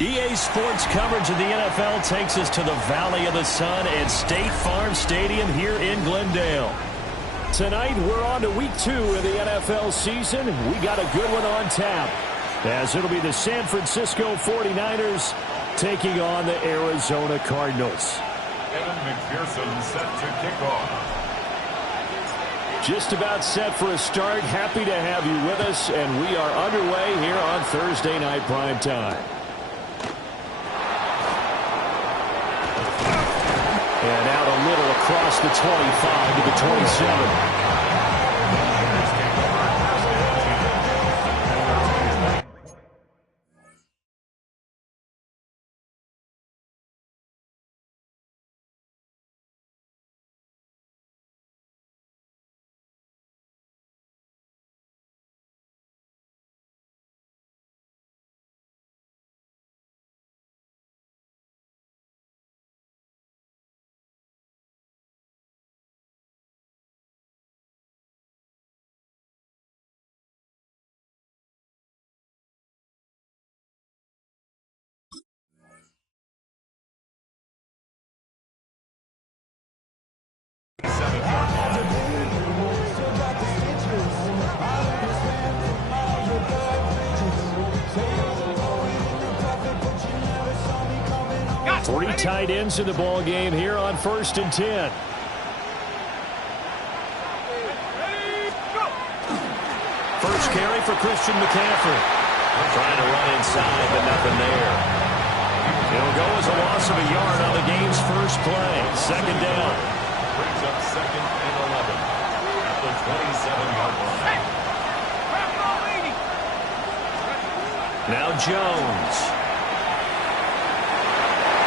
EA Sports coverage of the NFL takes us to the Valley of the Sun at State Farm Stadium here in Glendale. Tonight, we're on to week 2 of the NFL season. We got a good one on tap, as it'll be the San Francisco 49ers taking on the Arizona Cardinals. Evan McPherson set to kick off. Just about set for a start. Happy to have you with us, and we are underway here on Thursday night prime time. And out a little across the 25 to the 27. Three tight ends in the ball game here on 1st and 10. First carry for Christian McCaffrey. Trying to run inside, but nothing there. It'll go as a loss of a yard on the game's first play. Second down. Brings up 2nd and 11 at the 27-yard line. Now Jones.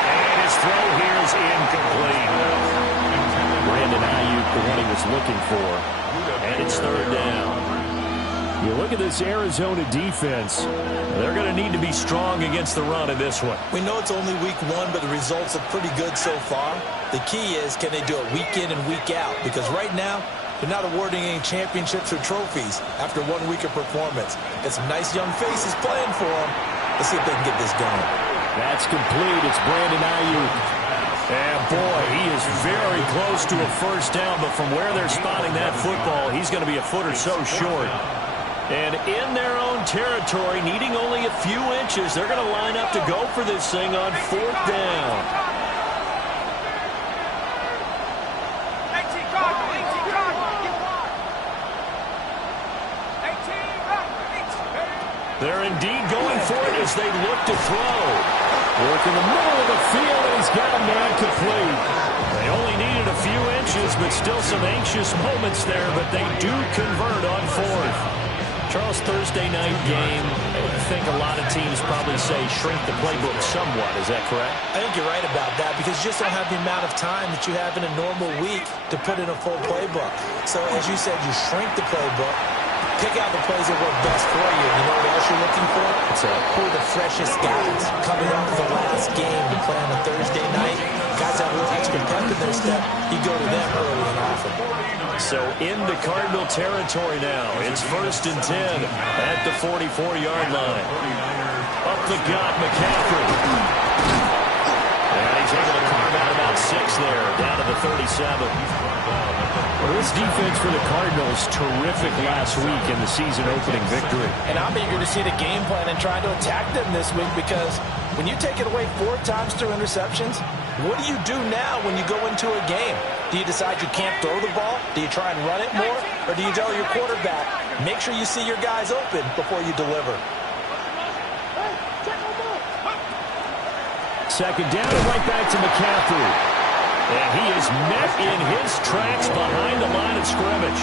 And his throw here is incomplete. Brandon Ayuk, the one he was looking for. And it's 3rd down. You look at this Arizona defense. They're going to need to be strong against the run in this one. We know it's only week 1, but the results are pretty good so far. The key is, can they do it week in and week out? Because right now, they're not awarding any championships or trophies after 1 week of performance. Got some nice young faces playing for them. Let's see if they can get this going. That's complete. It's Brandon Ayuk. And boy, he is very close to a first down, but from where they're spotting that football, he's going to be a foot or so short. And in their own territory, needing only a few inches, they're going to line up to go for this thing on 4th down. They're indeed going for it as they look to throw. Work in the middle of the field, and he's got a man complete. They only needed a few inches, but still some anxious moments there, but they do convert on 4th. Charles, Thursday night game, I think a lot of teams probably say shrink the playbook somewhat. Is that correct? I think you're right about that because you just don't have the amount of time that you have in a normal week to put in a full playbook. So, as you said, you shrink the playbook, pick out the plays that work best for you. You know what else you're looking for? Who are the freshest guys coming off the last game to play on a Thursday night? Guys that have a little extra pep in their step, you go to them early and often. So into Cardinal territory now. It's 1st and 10 at the 44-yard line. Up the gut, McCaffrey. And he's able to carve out about 6 there, down to the 37. Well, this defense for the Cardinals, terrific last week in the season-opening victory. And I'm eager to see the game plan and try to attack them this week, because when you take it away 4 times through interceptions, what do you do now when you go into a game? Do you decide you can't throw the ball? Do you try and run it more? Or do you tell your quarterback, make sure you see your guys open before you deliver? Second down and right back to McCaffrey. And he is met in his tracks behind the line of scrimmage.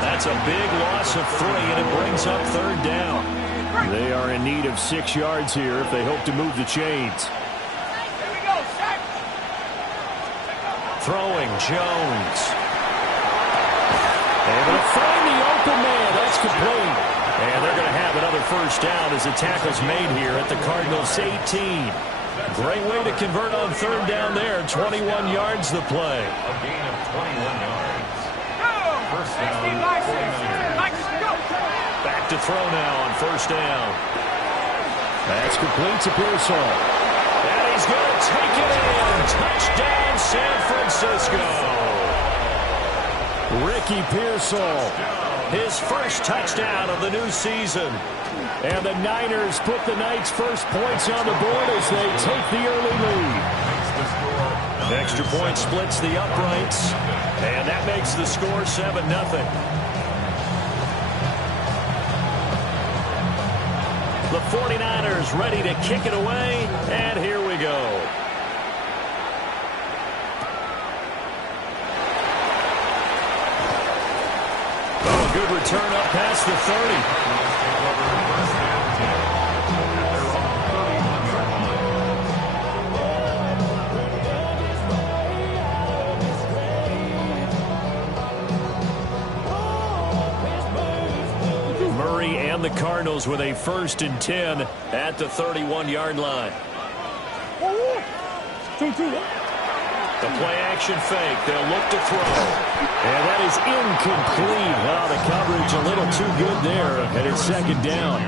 That's a big loss of 3, and it brings up third down. They are in need of 6 yards here if they hope to move the chains. Throwing, Jones. Able to find the open man. That's complete. And they're going to have another first down as the tackle's made here at the Cardinals' 18. Great way to convert on third down there. 21 yards the play. A gain of 21 yards. First down, 49ers. Back to throw now on first down. That's complete to Pearsall. And he's going to take it in. Touchdown, San Francisco. Ricky Pearsall, his first touchdown of the new season. And the Niners put the Knights' first points on the board as they take the early lead. Extra point splits the uprights, and that makes the score 7-0. The 49ers ready to kick it away, and here we go. Oh, good return up past the 30. And the Cardinals with a 1st and 10 at the 31-yard line. The play-action fake. They'll look to throw. And that is incomplete. Wow, the coverage a little too good there. And it's second down.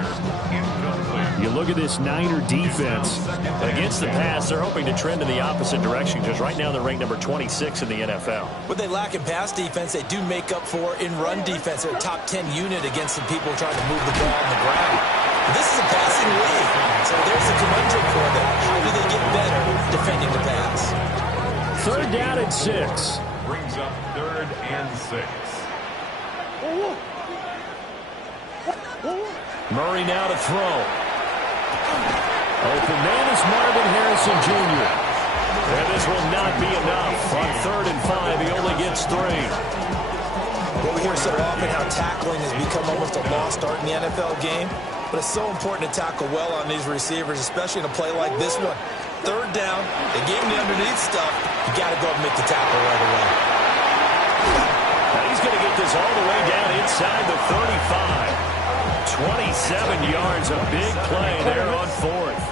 You look at this Niner defense. Against the pass, they're hoping to trend in the opposite direction because right now they're ranked number 26 in the NFL. What they lack in pass defense, they do make up for in run defense. They're a top 10 unit against the people trying to move the ball on the ground. This is a passing league, so there's a conundrum for them. How do they get better defending the pass? Third down and 6. Brings up 3rd and 6. Murray now to throw. Open man is Marvin Harrison Jr. And this will not be enough. On 3rd and 5, he only gets 3. Well, we hear so often how tackling has become almost a lost art in the NFL game. But it's so important to tackle well on these receivers, especially in a play like this one. Third down, they gave him the underneath stuff. You got to go and make the tackle right away. Now he's going to get this all the way down inside the 35. 27 yards, a big play there on 4th.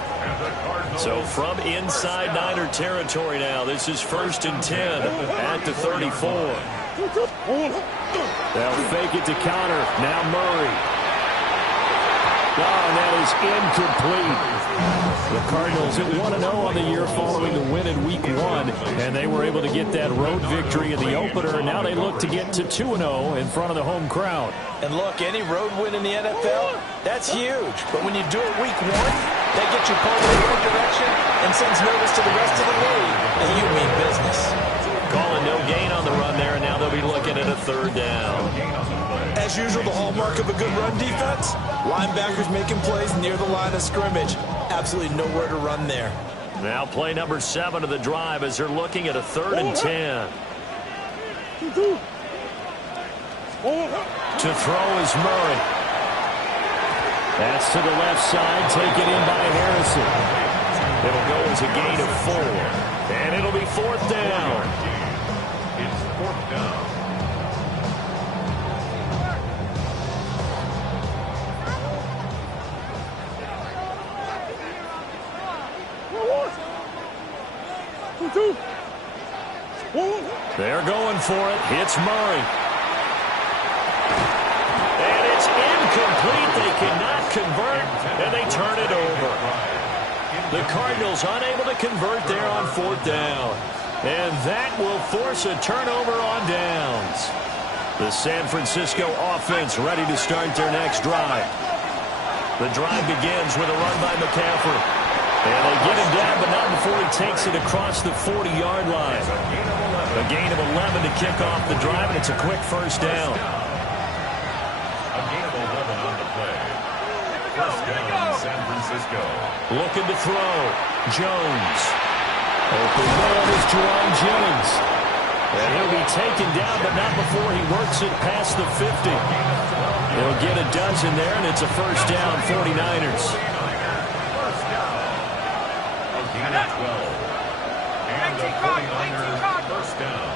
So from inside Niner territory now, this is 1st and 10 at the 34. They'll fake it to counter. Now Murray. Oh, and that is incomplete. The Cardinals at 1-0 on the year following the win in Week 1, and they were able to get that road victory in the opener. Now they look to get to 2-0 in front of the home crowd. And look, any road win in the NFL, that's huge. But when you do it Week 1, that gets you pulled in the right direction and sends notice to the rest of the league that you mean business. Calling no gain on the run there, and now they'll be looking at a 3rd down. As usual, the hallmark of a good run defense, linebackers making plays near the line of scrimmage. Absolutely nowhere to run there. Now play number 7 of the drive as they're looking at a 3rd and 10. To throw is Murray. That's to the left side, taken in by Harrison. It'll go as a gain of 4. And it'll be 4th down. It's 4th down. They're going for it. It's Murray. And it's incomplete. They cannot convert, and they turn it over. The Cardinals unable to convert there on 4th down. And that will force a turnover on downs. The San Francisco offense ready to start their next drive. The drive begins with a run by McCaffrey. And they get him down, but not before he takes it across the 40-yard line. A gain of 11 to kick off the drive, and it's a quick first down. A gain of 11 on the play. First down, San Francisco. Looking to throw. Jones. Open man is Jerron Jennings. And he'll be taken down, but not before he works it past the 50. He'll get a dozen there, and it's a first down, 49ers. First down. A gain of 12. And the 49ers first down.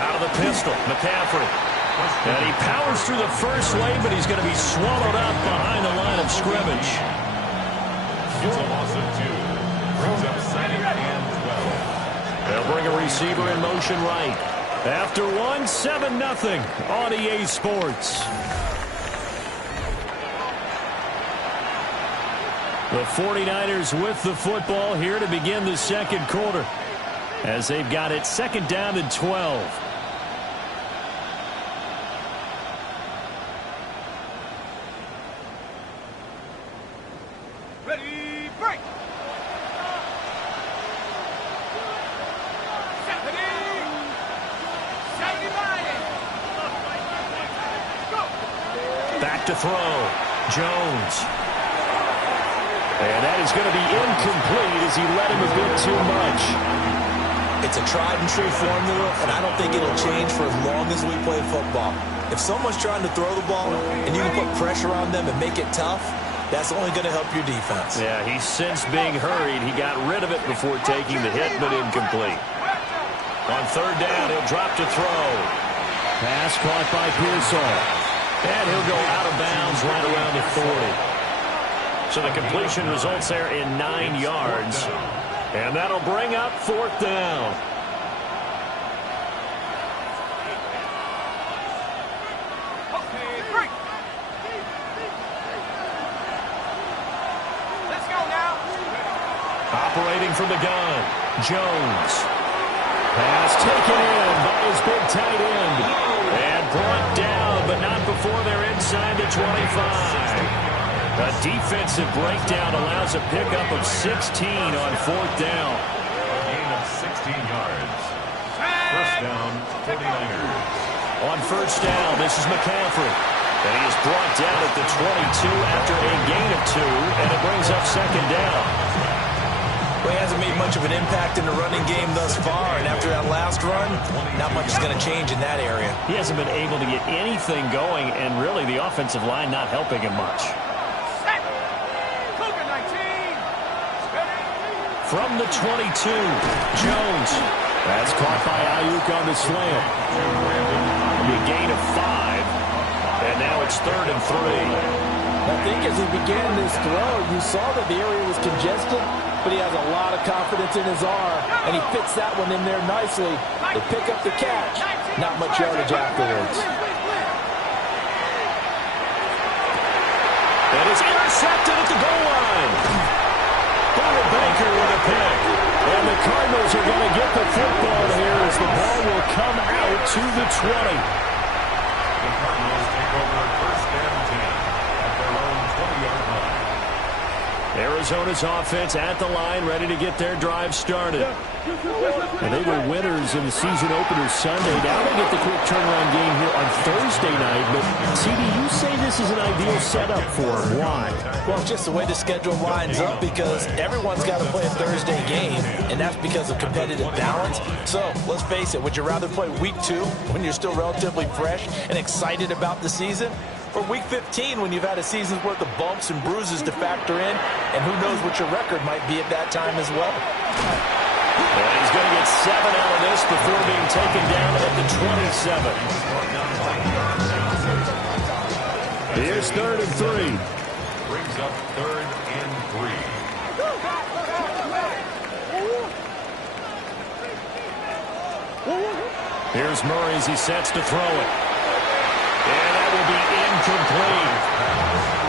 Out of the pistol, McCaffrey. And he powers through the first lane, but he's going to be swallowed up behind the line of scrimmage. It's a loss of 2. Brings up second and 12. They'll bring a receiver in motion right. After 1, 7-0 on EA Sports. The 49ers with the football here to begin the second quarter, as they've got it second down and 12. Ready, break! Back to throw. Jones. And that is going to be incomplete as he led him a bit too much. It's a tried and true formula, and I don't think it'll change for as long as we play football. If someone's trying to throw the ball and you can put pressure on them and make it tough, that's only going to help your defense. Yeah, he sensed being hurried. He got rid of it before taking the hit, but incomplete. On third down, he'll drop to throw. Pass caught by Pearsall. And he'll go out of bounds right around the 40. So the completion results there in 9 yards. And that'll bring up fourth down. Okay, break. Let's go now. Operating from the gun, Jones. Pass taken in by his big tight end. And brought down, but not before they're inside the 25. A defensive breakdown allows a pickup of 16 on fourth down. A gain of 16 yards. First down, 49ers. On first down, this is McCaffrey. And he is brought down at the 22 after a gain of 2, and it brings up second down. Well, he hasn't made much of an impact in the running game thus far, and after that last run, not much is going to change in that area. He hasn't been able to get anything going, and really the offensive line not helping him much. From the 22, Jones. That's caught by Ayuk on the slam. A gain of 5, and now it's 3rd and 3. I think as he began this throw, you saw that the area was congested, but he has a lot of confidence in his arm, and he fits that one in there nicely to pick up the catch. Not much yardage afterwards. And it's intercepted at the goal line. Baker with a pick. And the Cardinals are going to get the football here as the ball will come out to the 20. The Cardinals take over first and 10 at their own 20-yard line. Arizona's offense at the line, ready to get their drive started. And they were winners in the season opener Sunday. Now they get the quick turnaround game here on Thursday night. But, CD, you say this is an ideal setup for them. Why? Well, just the way the schedule lines up, because everyone's got to play a Thursday game, and that's because of competitive balance. So, let's face it, would you rather play week 2 when you're still relatively fresh and excited about the season? Or week 15 when you've had a season's worth of bumps and bruises to factor in, and who knows what your record might be at that time as well. And he's going to get 7 out of this before being taken down at the 27. Here's 3rd and 3. Brings up 3rd and 3. Here's Murray as he sets to throw it. And that will be incomplete.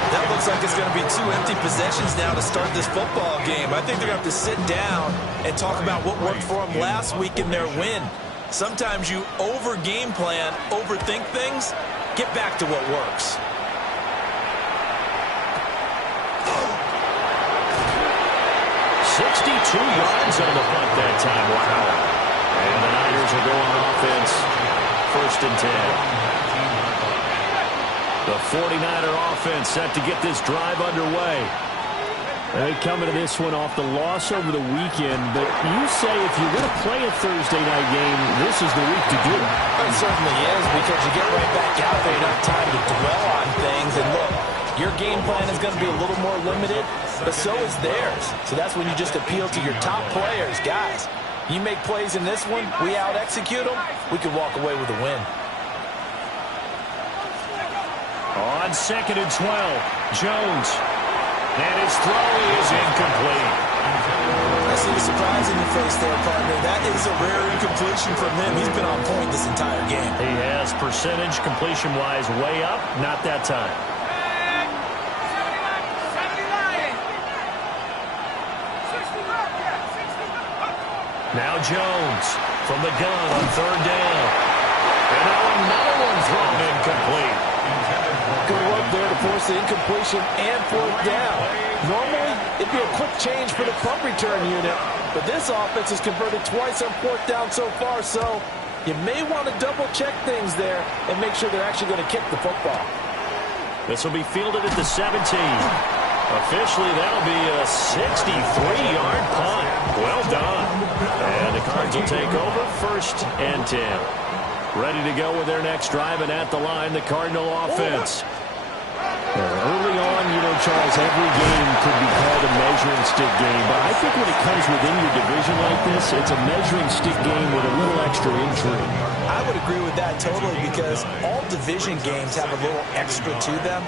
That looks like it's going to be 2 empty possessions now to start this football game. I think they're going to have to sit down and talk about what worked for them last week in their win. Sometimes you over-game plan, overthink things. Get back to what works. yards on the punt that time. Wow. And the Niners are going on offense. 1st and 10. The 49er offense set to get this drive underway. They come into this one off the loss over the weekend, but you say if you're going to play a Thursday night game, this is the week to do it. It certainly is, because you get right back out there, you don't have time to dwell on things. And look, your game plan is going to be a little more limited, but so is theirs. So that's when you just appeal to your top players. Guys, you make plays in this one, we out-execute them, we could walk away with a win. On 2nd and 12, Jones. And his throw is incomplete. I see the surprise in your face there, partner. That is a rare incompletion from him. He's been on point this entire game. He has percentage completion-wise way up. Not that time. 79. Now Jones from the gun on 3rd down. And now another one thrown incomplete. Good work there to force the incompletion and 4th down. Normally, it'd be a quick change for the punt return unit, but this offense has converted twice on 4th down so far, so you may want to double-check things there and make sure they're actually going to kick the football. This will be fielded at the 17. Officially, that'll be a 63-yard punt. Well done. And the Cards will take over 1st and 10. Ready to go with their next drive, and at the line, the Cardinal offense. Early on, you know, Charles, every game could be called a measuring stick game, but I think when it comes within your division like this, it's a measuring stick game with a little extra intrigue. I would agree with that totally, because all division games have a little extra to them.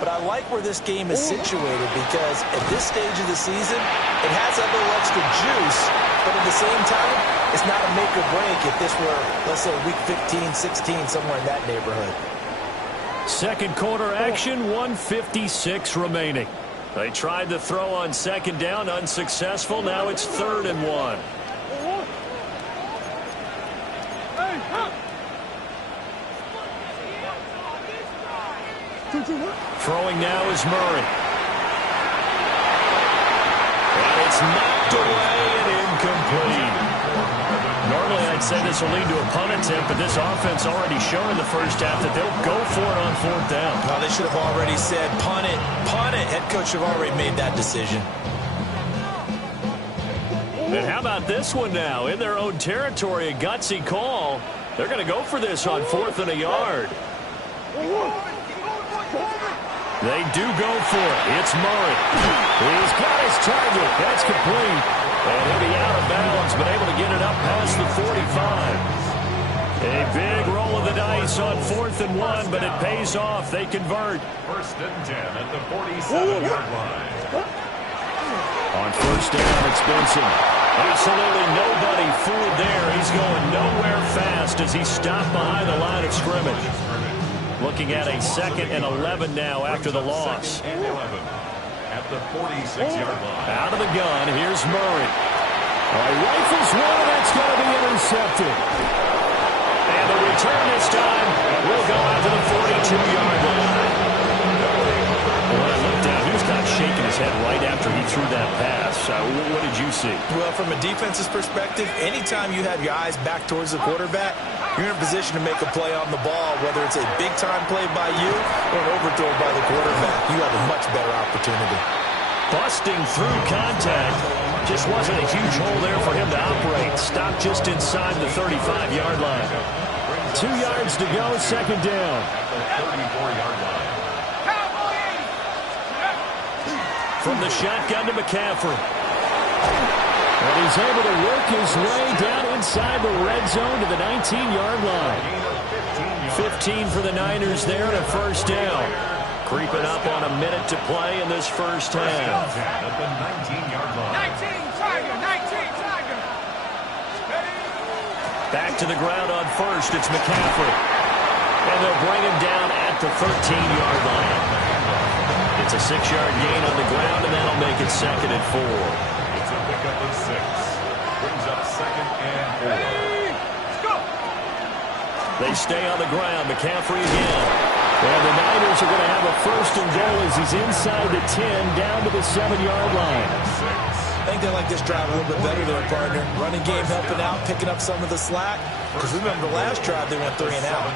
But I like where this game is situated, because at this stage of the season, it has that little extra juice, but at the same time, it's not a make or break if this were, let's say, week 15, 16, somewhere in that neighborhood. 2nd quarter action, 1:56 remaining. They tried to throw on 2nd down, unsuccessful. Now it's 3rd and 1. Throwing now is Murray. And it's knocked away and incomplete. Normally I'd say this will lead to a punt attempt, but this offense already shown in the 1st half that they'll go for it on 4th down. Well, they should have already said punt it, punt it. Head coach should have already made that decision. And how about this one now? In their own territory, a gutsy call. They're going to go for this on 4th and a yard. They do go for it. It's Murray. He's got his target. That's complete. And he'll be out of bounds, but able to get it up past the 45. A big roll of the dice on 4th and 1, but it pays off. They convert. 1st and 10 at the 47-yard line. On 1st down, it's Benson. Absolutely nobody fooled there. He's going nowhere fast as he stopped behind the line of scrimmage. Looking at a 2nd and 11 now after the loss. 2nd and 11 at the 46-yard line. Out of the gun, here's Murray. Rifles one, and that's going to be intercepted. And the return this time will go out to the 42-yard line. When I looked down, he was kind of shaking his head right after he threw that pass. What did you see? Well, from a defense's perspective, anytime you have your eyes back towards the quarterback, you're in a position to make a play on the ball, whether it's a big-time play by you or an overthrow by the quarterback. You have a much better opportunity. Busting through contact. Just wasn't a huge hole there for him to operate. Stopped just inside the 35-yard line. 2 yards to go, 2nd down. At the 34-yard line. From the shotgun to McCaffrey. And he's able to work his way down inside the red zone to the 19-yard line. 15 for the Niners there and a 1st down. Creeping up on a minute to play in this 1st half. At the 19-yard line. 19, Tiger, 19, Tiger. Back to the ground on 1st, it's McCaffrey. And they'll bring him down at the 13-yard line. It's a 6-yard gain on the ground, and that'll make it 2nd and 4. It's a pickup of 6. Brings up 2nd and 4. Let's go. They stay on the ground. McCaffrey again. And the Niners are going to have a 1st and goal as he's inside the 10, down to the 7-yard line. I think they like this drive a little bit better there, partner. Running game helping out, picking up some of the slack. Because remember, the last drive they went 3 and out.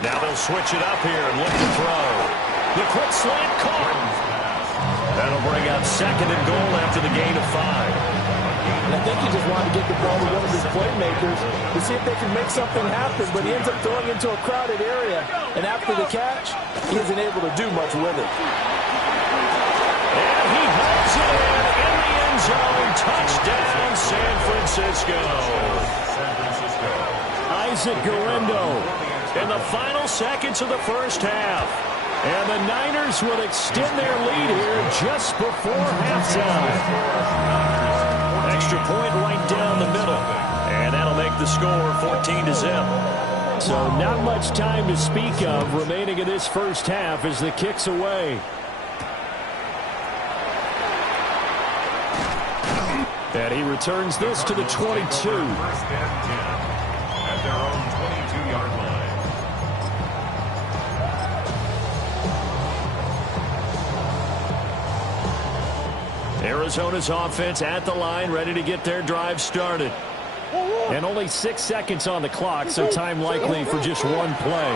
Now they'll switch it up here and look to throw. The quick slant caught. That'll bring up 2nd and goal after the gain of 5. And I think he just wanted to get the ball to one of his playmakers to see if they can make something happen, but he ends up throwing into a crowded area. And after the catch, he isn't able to do much with it. And he holds it in the end zone. Touchdown, San Francisco. Isaac Guerrero in the final seconds of the first half. And the Niners will extend their lead here just before halftime. Extra point right down the middle. And that'll make the score 14-0. So not much time to speak of remaining in this first half as the kick's away. And he returns this to the 22. 1st and 10 at their own 22-yard line. Arizona's offense at the line, ready to get their drive started. And only 6 seconds on the clock, so time likely for just one play.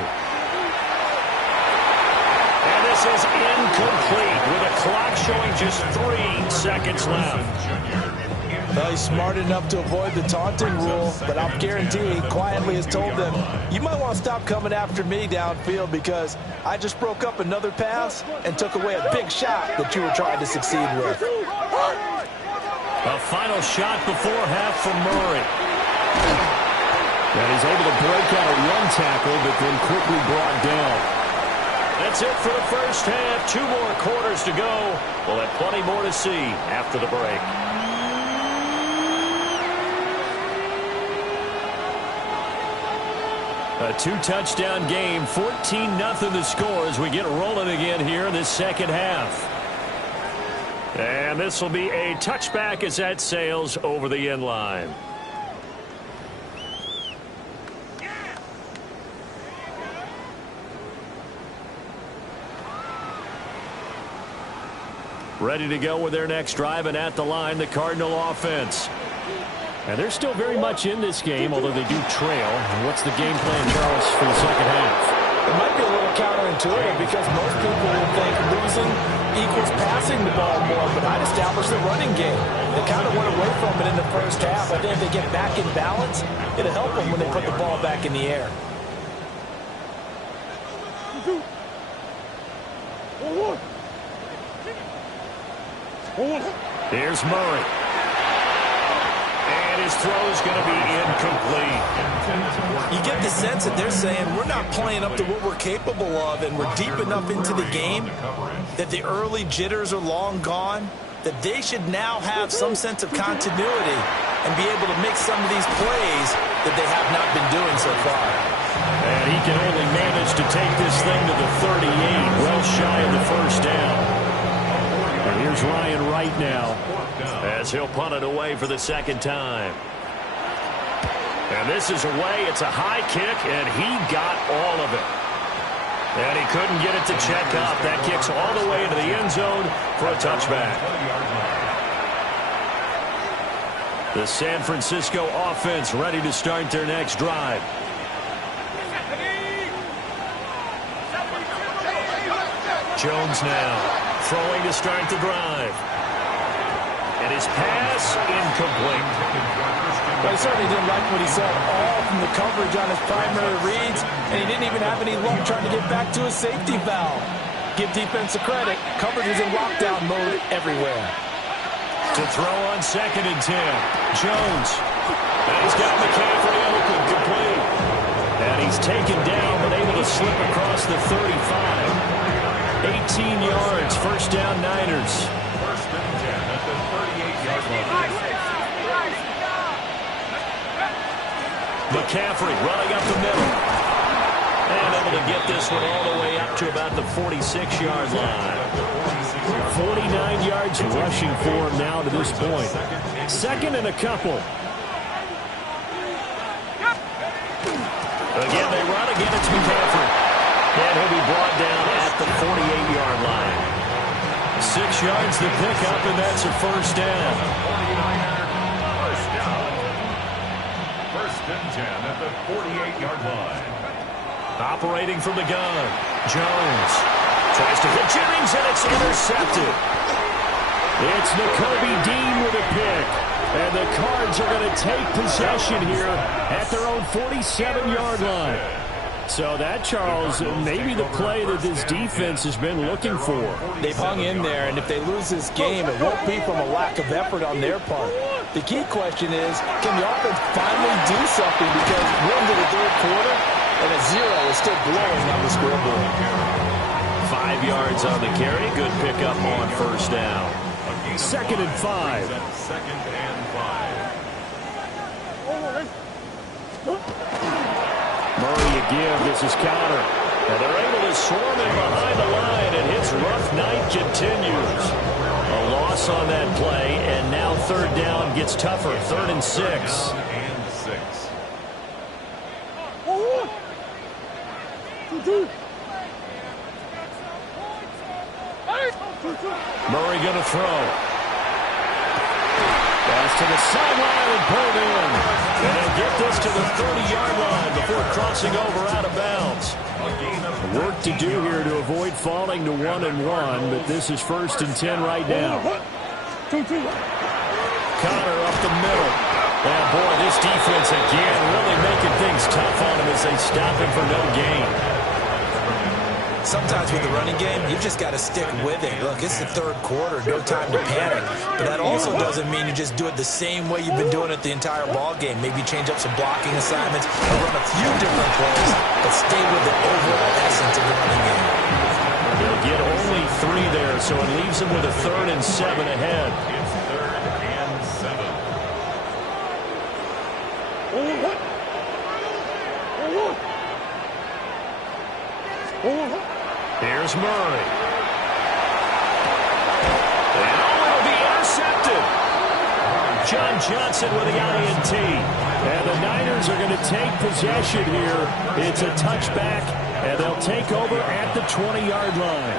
And this is incomplete with a clock showing just 3 seconds left. Well, he's smart enough to avoid the taunting rule, but I'll guarantee he quietly has told them, you might want to stop coming after me downfield because I just broke up another pass and took away a big shot that you were trying to succeed with. A final shot before half from Murray. And he's able to break out a run tackle, but then quickly brought down. That's it for the first half. 2 more quarters to go. We'll have plenty more to see after the break. A 2-touchdown game, 14-0 the score as we get rolling again here in this second half. And this will be a touchback as that sails over the end line. Ready to go with their next drive, and at the line, the Cardinal offense. And they're still very much in this game, although they do trail. And what's the game plan, Charles, for the second half? It might be a little counterintuitive because most people would think losing equals passing the ball more, but I'd establish the running game. They kind of went away from it in the first half. I think if they get back in balance, it'll help them when they put the ball back in the air. Here's Murray. And his throw is going to be incomplete. You get the sense that they're saying we're not playing up to what we're capable of, and we're deep enough into the game that the early jitters are long gone, that they should now have some sense of continuity and be able to make some of these plays that they have not been doing so far. And he can only manage to take this thing to the 38, well shy of the first down. And here's Ryan Wright now as he'll punt it away for the second time. And this is away. It's a high kick, and he got all of it. And he couldn't get it to check up. That kicks all the way into the end zone for a touchback. The San Francisco offense ready to start their next drive. Jones now throwing to start the drive. And his pass incomplete. But he certainly didn't like what he saw all from the coverage on his primary reads, and he didn't even have any luck trying to get back to his safety valve. Give defense a credit. Coverage is in lockdown mode everywhere. To throw on 2nd and 10. Jones. And he's got McCaffrey open, complete. And he's taken down, but able to slip across the 35. 18 yards, first down Niners. 1st and 10 at the 38-yard line. McCaffrey running up the middle. And able to get this one all the way up to about the 46-yard line. 49 yards rushing for him now to this point. Second and a couple. Again, they run. Again, it's McCaffrey. And he'll be brought down at the 48-yard line. 6 yards to pick up, and that's a first down. First and 10 at the 48-yard line. Operating from the gun, Jones tries to hit Jennings, and it's intercepted. It's Nakobe Dean with a pick, and the Cards are going to take possession here at their own 47-yard line. So that, Charles, maybe the play that this defense has been looking for. They've hung in there, and if they lose this game, it won't be from a lack of effort on their part. The key question is, can the offense finally do something? Because we're into the third quarter, and a 0 is still glowing on the scoreboard. 5 yards on the carry. Good pickup on first down. Second and 5. Second and 5. Murray again. This is counter. And they're able to swarm in behind the line, and his rough night continues. A loss on that play, and now third down gets tougher. 3rd and 6. Murray going to throw. Pass to the sideline and pulled in. And they'll get this to the 30-yard line before crossing over out of bounds. Work to do here to avoid falling to 1-1, but this is 1st and 10 right now. Connor up the middle. And boy, this defense again really making things tough on him as they stop him for no gain. Sometimes with the running game, you've just got to stick with it. Look, it's the third quarter, no time to panic. But that also doesn't mean you just do it the same way you've been doing it the entire ball game. Maybe change up some blocking assignments or run a few different plays, but stay with the overall essence of the running game. They'll get only 3 there, so it leaves them with a 3rd and 7 ahead. It's 3rd and 7. Here's Murray. And it'll be intercepted. John Johnson with the INT. And the Niners are going to take possession here. It's a touchback, and they'll take over at the 20-yard line.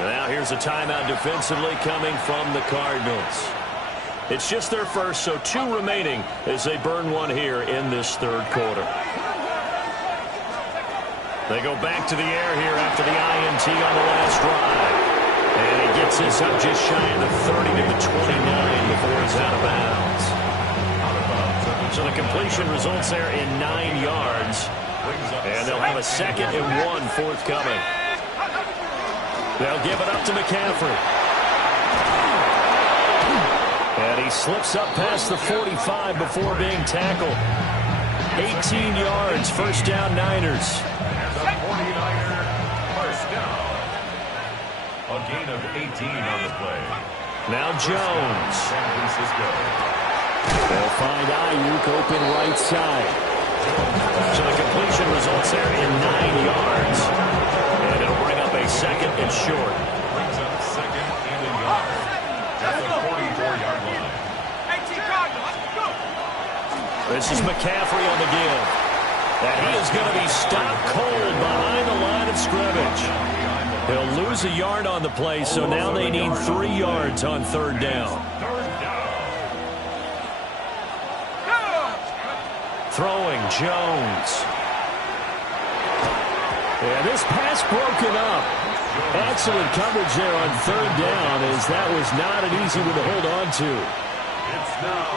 Now here's a timeout defensively coming from the Cardinals. It's just their first, so 2 remaining as they burn one here in this third quarter. They go back to the air here after the INT on the last drive. And he gets this up just shy of the 30 to the 29 before he's out of bounds. So the completion results there in 9 yards. And they'll have a 2nd and 1 forthcoming. They'll give it up to McCaffrey. And he slips up past the 45 before being tackled. 18 yards, first down Niners. The 49er first down. A gain of 18 on the play. Now Jones. San Francisco. They'll find Ayuk open right side. So the completion results there in 9 yards. And it'll bring up a 2nd and short. Brings up 2nd and a yard. At the 44-yard line. This is McCaffrey on the give. And he is going to be stopped cold behind the line of scrimmage. He'll lose a yard on the play, so now they need 3 yards on third down. Throwing Jones. And this pass broken up. Excellent coverage there on third down, as that was not an easy one to hold on to.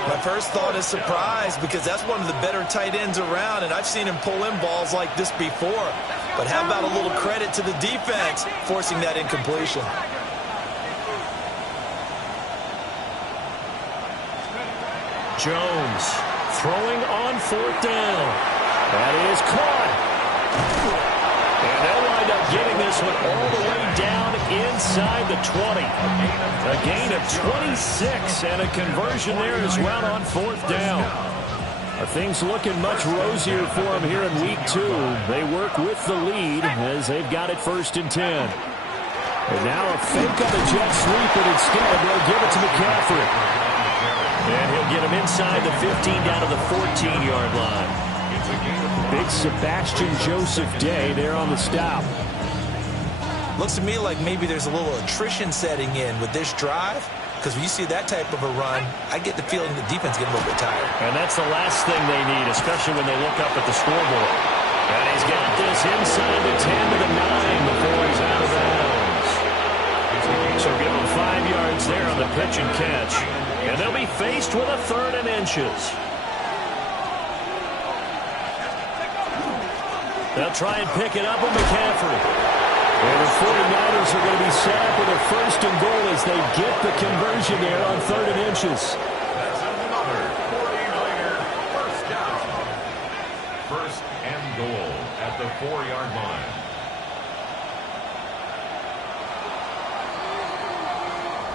My first thought is surprise, because that's one of the better tight ends around, and I've seen him pull in balls like this before. But how about a little credit to the defense forcing that incompletion? Jones throwing on 4th down. That is caught. And they'll wind up getting this one all the way down inside the 20. A gain of 26 and a conversion there as well on 4th down. Are things looking much rosier for them here in week 2? They work with the lead as they've got it 1st and 10. And now a fake on the jet sweep, and instead they'll give it to McCaffrey. And he'll get him inside the 15 down to the 14-yard line. Big Sebastian Joseph Day there on the stop. Looks to me like maybe there's a little attrition setting in with this drive. Because when you see that type of a run, I get the feeling the defense getting a little bit tired. And that's the last thing they need, especially when they look up at the scoreboard. And he's got this inside the 10 to the 9 before he's out of bounds. So give him 5 yards there on the pitch and catch. And they'll be faced with a 3rd and inches. They'll try and pick it up with McCaffrey. And the 49ers are going to be set up with a 1st and goal as they get the conversion there on 3rd and inches. That's another 49er first down. 1st and goal at the 4-yard line.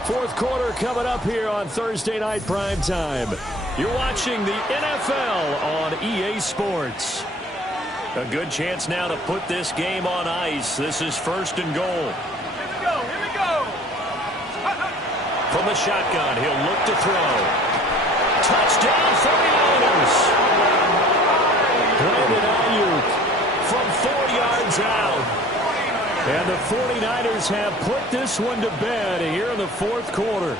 Fourth quarter coming up here on Thursday Night Primetime. You're watching the NFL on EA Sports. A good chance now to put this game on ice. This is 1st and goal. Here we go, here we go. From the shotgun, he'll look to throw. Touchdown, 49ers. Brandon Ayuk from 4 yards out. And the 49ers have put this one to bed here in the 4th quarter.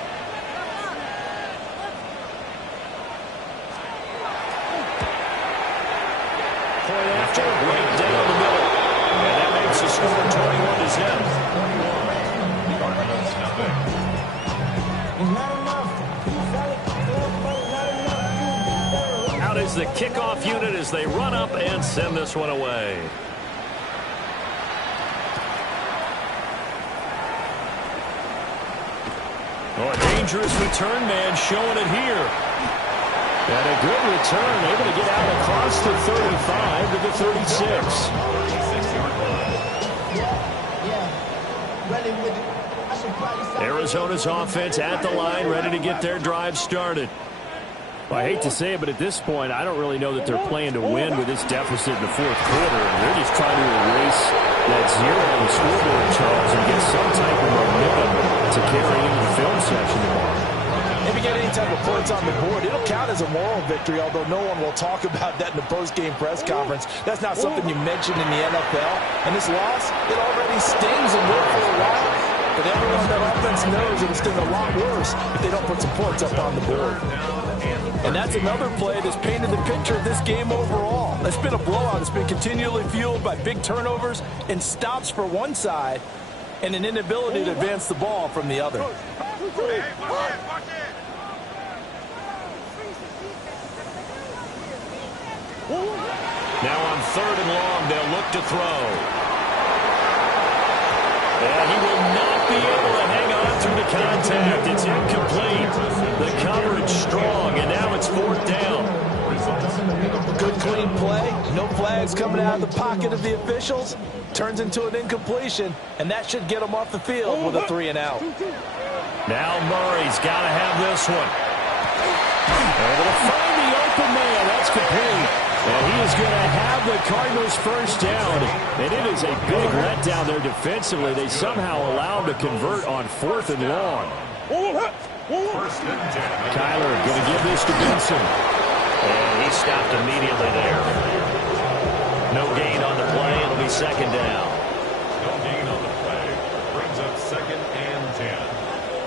Point after, right down the middle. And that makes the score 21-0. Out is the kickoff unit as they run up and send this one away. Oh, a dangerous return man showing it here. And a good return, able to get out across the 35 to the 36. Arizona's offense at the line, ready to get their drive started. Well, I hate to say it, but at this point, I don't really know that they're playing to win with this deficit in the 4th quarter. They're just trying to erase that 0 on the scoreboard, Charles, and get some type of momentum to carry into the film section tomorrow. If you get any type of points on the board, it'll count as a moral victory, although no one will talk about that in the post-game press conference. That's not something you mentioned in the NFL. And this loss, it already stings and will for a while. But everyone on that offense knows it'll sting a lot worse if they don't put some points up on the board. And that's another play that's painted the picture of this game overall. It's been a blowout. It's been continually fueled by big turnovers and stops for one side and an inability to advance the ball from the other. Now on 3rd and long, they'll look to throw. And he will not be able to hang on through the contact. It's incomplete. The coverage strong, and now it's 4th down. Good clean play. No flags coming out of the pocket of the officials. Turns into an incompletion, and that should get him off the field with a 3 and out. Now Murray's got to have this one. Able to find the open man. That's complete. And he is going to have the Cardinals' 1st down. And it is a big letdown there defensively. They somehow allow him to convert on 4th and long. Kyler going to give this to Benson. And he stopped immediately there. No gain on the play. It'll be 2nd down. No gain on the play. Brings up 2nd and 10.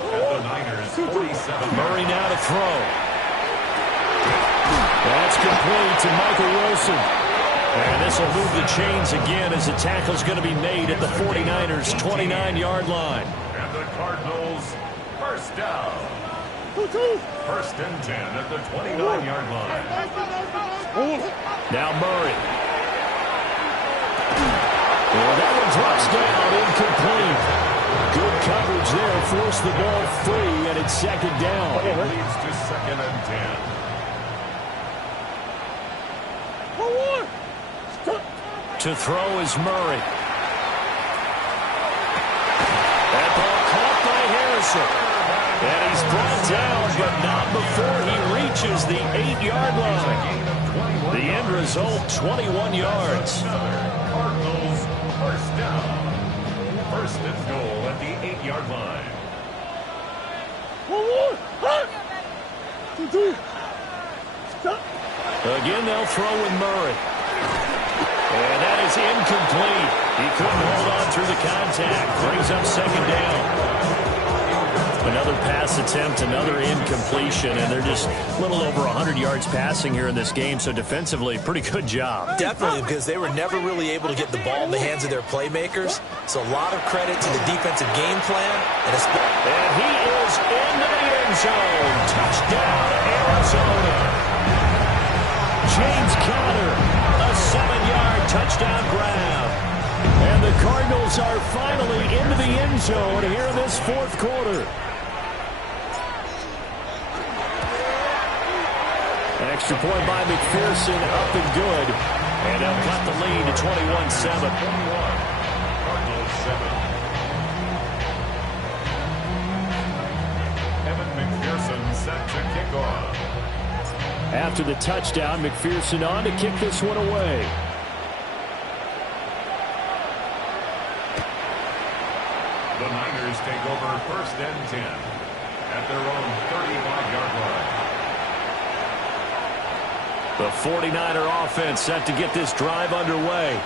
At the Niners, 47. Murray now to throw. That's complete to Michael Wilson. And this will move the chains again as the tackle's going to be made at the 49ers' 29-yard line. And the Cardinals, 1st down. 1st and 10 at the 29-yard line. Now Murray. Well, that one drops down, incomplete. Good coverage there, forced the ball free, and it's 2nd down. It leads to 2nd and 10. To throw is Murray. That ball caught by Wilson. And he's brought down, but not before he reaches the 8-yard line. The end result, 21 yards. Cardinals first down. First and goal at the 8-yard line. Again, they'll throw with Murray. And that is incomplete. He couldn't hold on through the contact. Brings up second down. Another pass attempt, another incompletion, and they're just a little over 100 yards passing here in this game, so defensively, pretty good job. Definitely, because they were never really able to get the ball in the hands of their playmakers, so a lot of credit to the defensive game plan. And he is into the end zone. Touchdown, Arizona. James Conner, a 7-yard touchdown grab. And the Cardinals are finally into the end zone here in this fourth quarter. Extra point by McPherson, up and good. And they'll cut the lead to 21-7. Cardinals 7. Evan McPherson set to kick off. After the touchdown, McPherson on to kick this one away. The Niners take over first and 10 at their own 35-yard line. The 49er offense set to get this drive underway.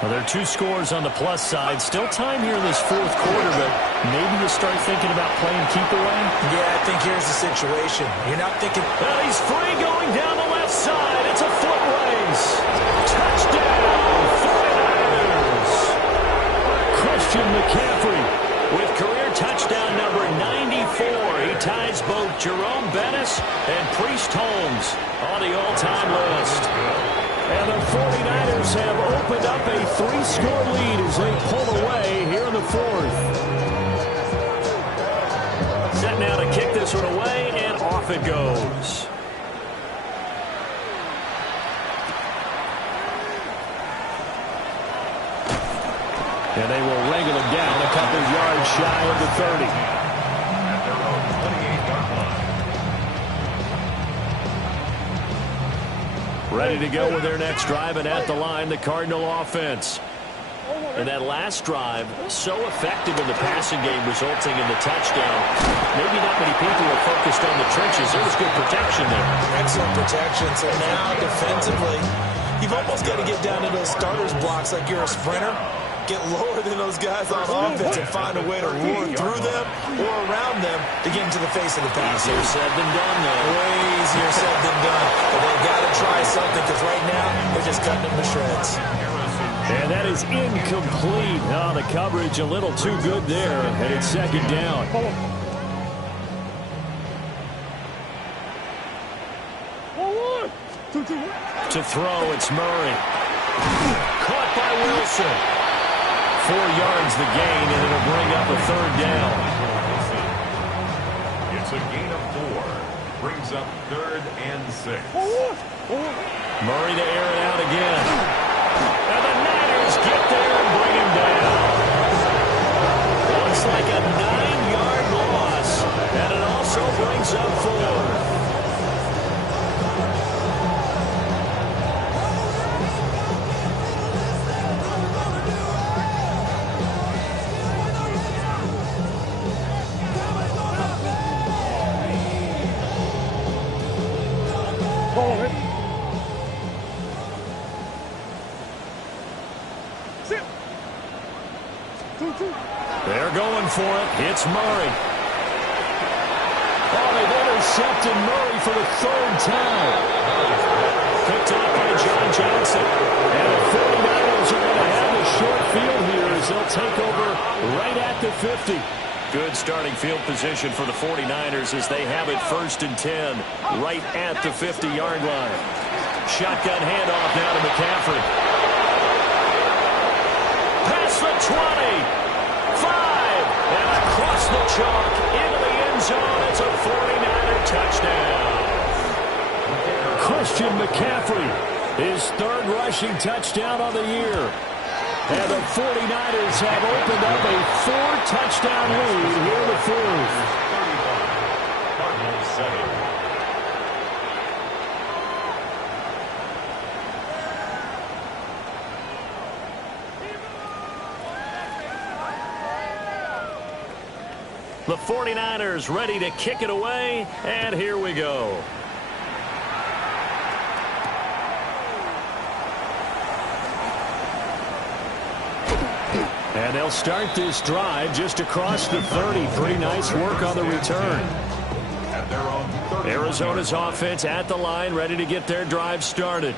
Well, there are 2 scores on the plus side. Still time here in this fourth quarter, but maybe you start thinking about playing keep away? Yeah, I think here's the situation. You're not thinking... Well, he's free going down the left side. It's a foot race. Touchdown, 49ers. Christian McCaffrey with career touchdown number 94. He ties both Jerome Bettis and Priest Holmes on the all-time list. And the 49ers have opened up a 3-score lead as they pull away here in the fourth. Set now to kick this one away, and off it goes. And they will wrangle it down a couple of yards shy of the 30. At their own 28-yard line. Ready to go with their next drive, and at the line, the Cardinal offense. And that last drive, so effective in the passing game, resulting in the touchdown. Maybe not many people are focused on the trenches. There was good protection there. Excellent protection. So now, defensively, you've almost got to get down to those starters blocks like you're a sprinter. Get lower than those guys on offense and find a way to roar through them or around them to get into the face of the pass. Easier said than done, though. Way easier said than done. But they've got to try something because right now they're just cutting them to shreds. And that is incomplete. Oh, the coverage a little too good there. And it's second down. To throw, it's Murray. Caught by Wilson. 4 yards the gain, and it'll bring up a third down. It's a gain of 4. Brings up 3rd and 6. Murray to air it out again. And the Niners get there and bring him down. Looks like a 9-yard loss, and it also brings up 4. They're going for it. It's Murray. Oh, they've intercepted Murray for the 3rd time. Picked up by John Johnson. And the 49ers are going to have the short field here as they'll take over right at the 50. Good starting field position for the 49ers as they have it 1st and 10 right at the 50-yard line. Shotgun handoff now to McCaffrey. Past the 20. 5, and across the chalk into the end zone. It's a 49er touchdown. Christian McCaffrey, his 3rd rushing touchdown on the year. And the 49ers have opened up a 4-touchdown lead here in the fourth. 35, Cardinals 7. The 49ers ready to kick it away, and here we go. And they'll start this drive just across the 30. Pretty nice work on the return. Arizona's offense at the line, ready to get their drive started.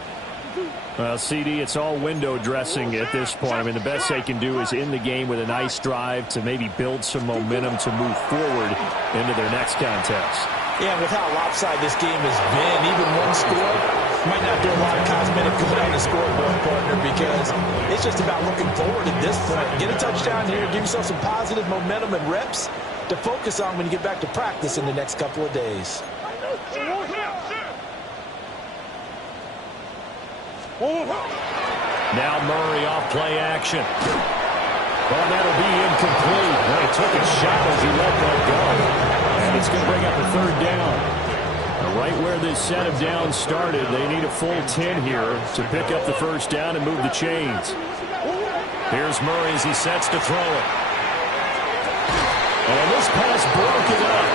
Well, CD, it's all window dressing at this point. I mean, the best they can do is end the game with a nice drive to maybe build some momentum to move forward into their next contest. Yeah, with how lopsided this game has been, even one score might not do a lot of cosmetic good on the scoreboard, partner, because it's just about looking forward at this point. Get a touchdown here, give yourself some positive momentum and reps to focus on when you get back to practice in the next couple of days. Now Murray off play action. Well, that'll be incomplete. Well, he took a shot as he let that go. And it's going to bring up a third down. Right where this set of downs started, they need a full 10 here to pick up the first down and move the chains. Here's Murray as he sets to throw it. And this pass broken up.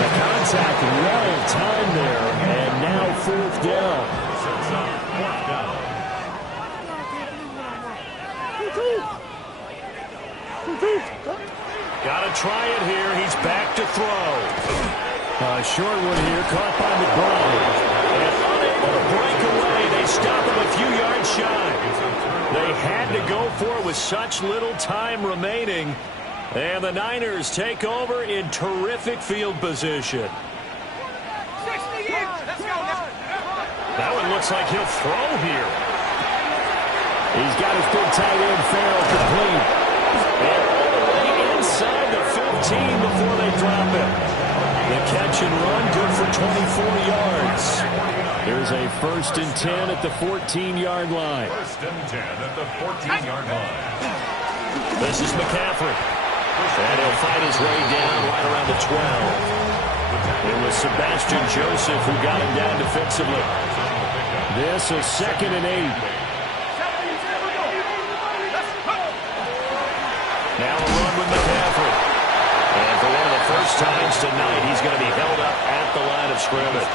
The contact well timed there, and now fourth down. Got to try it here. He's back to throw. Short one here, caught by McBride. And unable to break away. They stop him a few yards shy. They had to go for it with such little time remaining. And the Niners take over in terrific field position. That one looks like he'll throw here. He's got his big tight end Farrell complete. And all the way inside the 15 before they drop him. The catch and run good for 24 yards. There's a 1st and 10 at the 14-yard line. 1st and 10 at the 14-yard line. This is McCaffrey. And he'll fight his way down right around the 12. It was Sebastian Joseph who got him down defensively. This is 2nd and 8. Now a run with McCaffrey. And for one of the first times tonight, he's going to be held up at the line of scrimmage.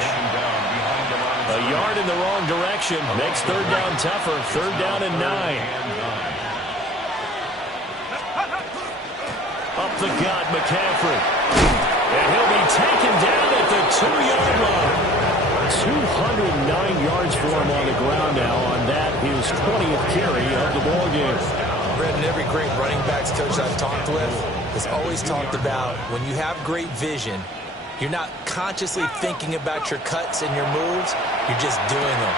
A yard in the wrong direction makes third down tougher. 3rd down and 9. Up the gut, McCaffrey. And he'll be taken down at the 2-yard line. 209 yards for him on the ground now on that, his 20th carry of the ballgame. Brendan, every great running backs coach I've talked with has always talked about when you have great vision, you're not consciously thinking about your cuts and your moves, you're just doing them.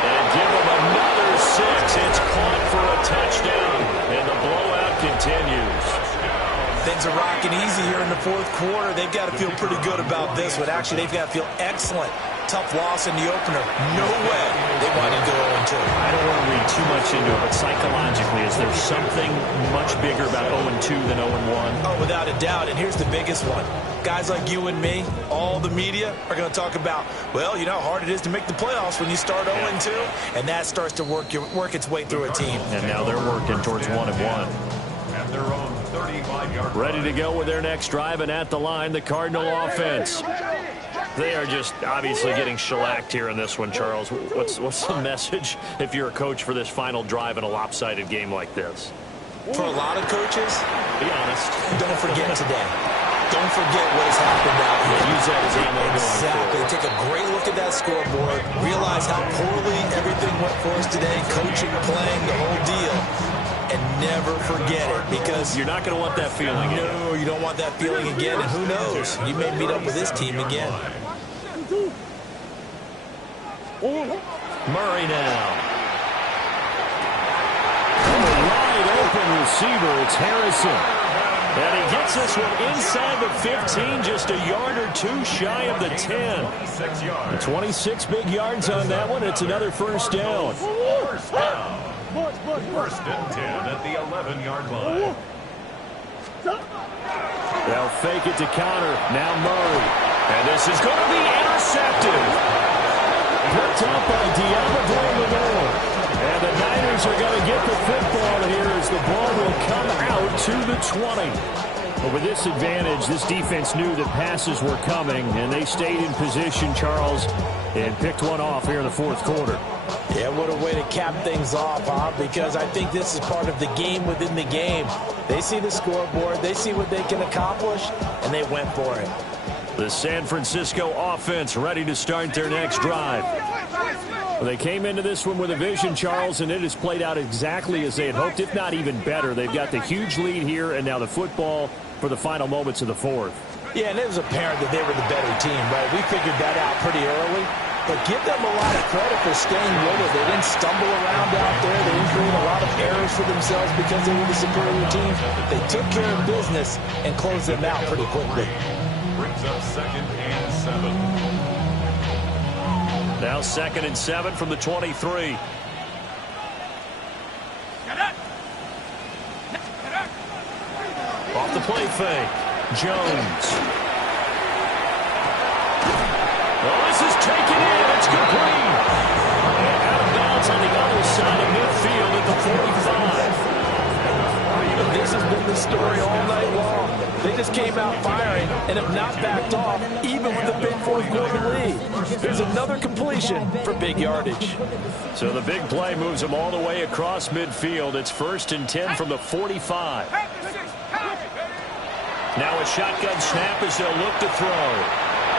And give him another 6. It's caught for a touchdown, and the blowout continues. Things are rocking easy here in the 4th quarter. They've got to feel pretty good about this one. Actually, they've got to feel excellent. Tough loss in the opener. No way they want to go 0-2. I don't want to read too much into it, but psychologically, is there something much bigger about 0-2 than 0-1? Oh, without a doubt. And here's the biggest one. Guys like you and me, all the media, are going to talk about, well, you know how hard it is to make the playoffs when you start 0-2. And that starts to work its way through a team. And now they're working towards 1-1. At their own 35-yard line. Ready to go with their next drive, and at the line, the Cardinal offense. They are just obviously getting shellacked here in this one, Charles. What's the message if you're a coach for this final drive in a lopsided game like this? For a lot of coaches, be honest, don't forget today. Don't forget what has happened out here. Use that as ammo. Exactly. Take a great look at that scoreboard. Realize how poorly everything went for us today. Coaching, playing, the whole deal. And never forget it, because you're not going to want that feeling again. No, you don't want that feeling again. And who knows? You may meet up with this team again. Murray now. Wide open receiver. It's Harrison. And he gets this one inside the 15, just a yard or 2 shy of the 10. 26 big yards on that one. It's another first down. First and 10 at the 11-yard line. They'll fake it to counter. Now Murray. And this is going to be intercepted. Picked up by Diablo. And the Niners are going to get the football here as the ball will come out to the 20. But with this advantage, this defense knew that passes were coming, and they stayed in position, Charles, and picked one off here in the fourth quarter. Yeah, what a way to cap things off, huh? Because I think this is part of the game within the game. They see the scoreboard, they see what they can accomplish, and they went for it. The San Francisco offense ready to start their next drive. Well, they came into this one with a vision, Charles, and it has played out exactly as they had hoped, if not even better. They've got the huge lead here, and now the football for the final moments of the fourth. Yeah, and it was apparent that they were the better team, right? We figured that out pretty early. But give them a lot of credit for staying with it. They didn't stumble around out there. They didn't create a lot of errors for themselves because they were the superior team. They took care of business and closed them out pretty quickly. Brings up 2nd and 7. Now 2nd and 7 from the 23. Off the play fake. Jones. Well, this is taken in. It's complete. And out of bounds on the other side of midfield at the 45. This has been the story all night long. They just came out firing and have not backed off, even with the big fourth-quarter lead. There's another completion for big yardage. So the big play moves them all the way across midfield. It's 1st and 10 from the 45. Now a shotgun snap as they'll look to throw.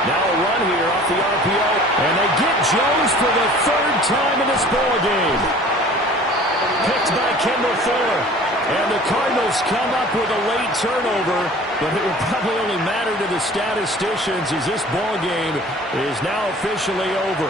Now a run here off the RPO. And they get Jones for the 3rd time in this ball game. Picked by Kendall Fuller. And the Cardinals come up with a late turnover, but it will probably only matter to the statisticians as this ball game is now officially over.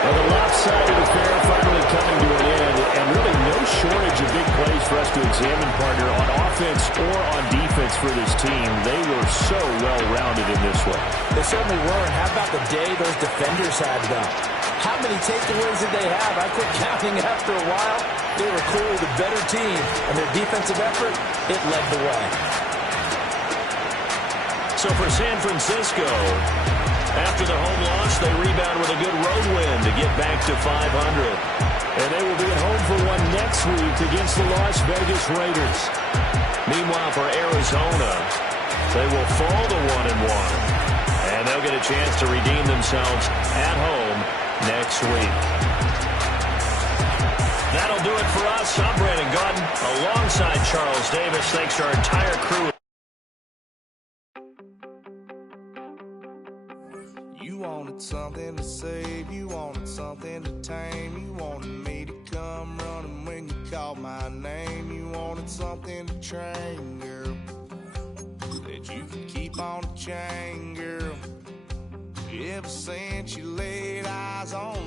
Well, the lopsided affair finally coming to an end, and really no shortage of big plays for us to examine, partner, on offense or on defense for this team. They were so well-rounded in this one. They certainly were, and how about the day those defenders had, though? How many takeaways did they have? I quit counting after a while. They were clearly the better team, and their defensive effort, it led the way. So for San Francisco, after the home loss, they rebound with a good road win to get back to 500. And they will be at home for one next week against the Las Vegas Raiders. Meanwhile, for Arizona, they will fall to 1-1. And they'll get a chance to redeem themselves at home next week. That'll do it for us. I'm Brandon Gaudin alongside Charles Davis. Thanks to our entire crew. You wanted something to save, you wanted something to tame, you wanted me to come running when you called my name, you wanted something to train, girl, that you could keep on the chain, girl. Ever since you laid eyes on